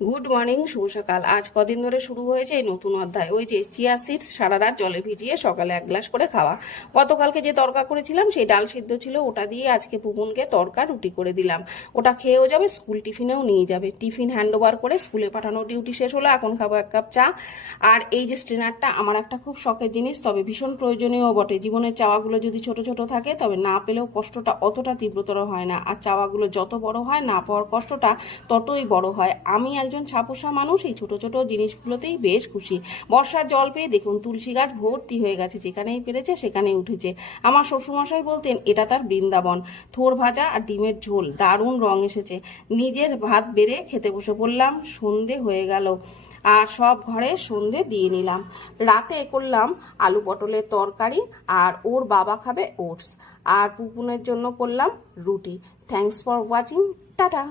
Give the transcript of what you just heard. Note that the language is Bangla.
গুড মর্নিং, শুভ সকাল। আজ কদিন ধরে শুরু হয়েছে এই নতুন অধ্যায়। ওই যে চিয়া সিডস সারা রাত জলে ভিজিয়ে সকালে এক গ্লাস করে খাওয়া। গতকালকে যে তরকা করেছিলাম সেই ডাল সিদ্ধ ছিল, ওটা দিয়ে আজকে পুপুনকে তরকা রুটি করে দিলাম। ওটা খেয়েও যাবে, স্কুল টিফিনেও নিয়ে যাবে। টিফিন হ্যান্ড ওভার করে স্কুলে পাঠানোর ডিউটি শেষ হলো। এখন খাবো এক কাপ চা। আর এই যে স্ট্রেনারটা আমার একটা খুব শখের জিনিস, তবে ভীষণ প্রয়োজনীয় বটে। জীবনের চাওয়াগুলো যদি ছোট ছোট থাকে তবে না পেলেও কষ্টটা অতটা তীব্রতর হয় না, আর চাওয়াগুলো যত বড় হয় না পাওয়ার কষ্টটা ততই বড় হয়। আমি একজন ছাপোষা মানুষ, এই ছোট ছোট জিনিসগুলোতেই বেশ খুশি। বর্ষার জল পেয়ে দেখুন তুলসী গাছ ভর্তি হয়ে গেছে, যেখানেই পেরেছে সেখানেই উঠেছে। আমার শ্বশুরমশাই বলতেন এটা তার বৃন্দাবন। থোর ভাজা আর ডিমের ঝোল, দারুণ রং এসেছে। নিজের ভাত বেড়ে খেতে বসে পড়লাম। সন্ধে হয়ে গেল আর সব ঘরে সন্ধে দিয়ে নিলাম। রাতে করলাম আলু পটলের তরকারি, আর ওর বাবা খাবে ওটস, আর পুপুনের জন্য করলাম রুটি। Thanks for watching, tata.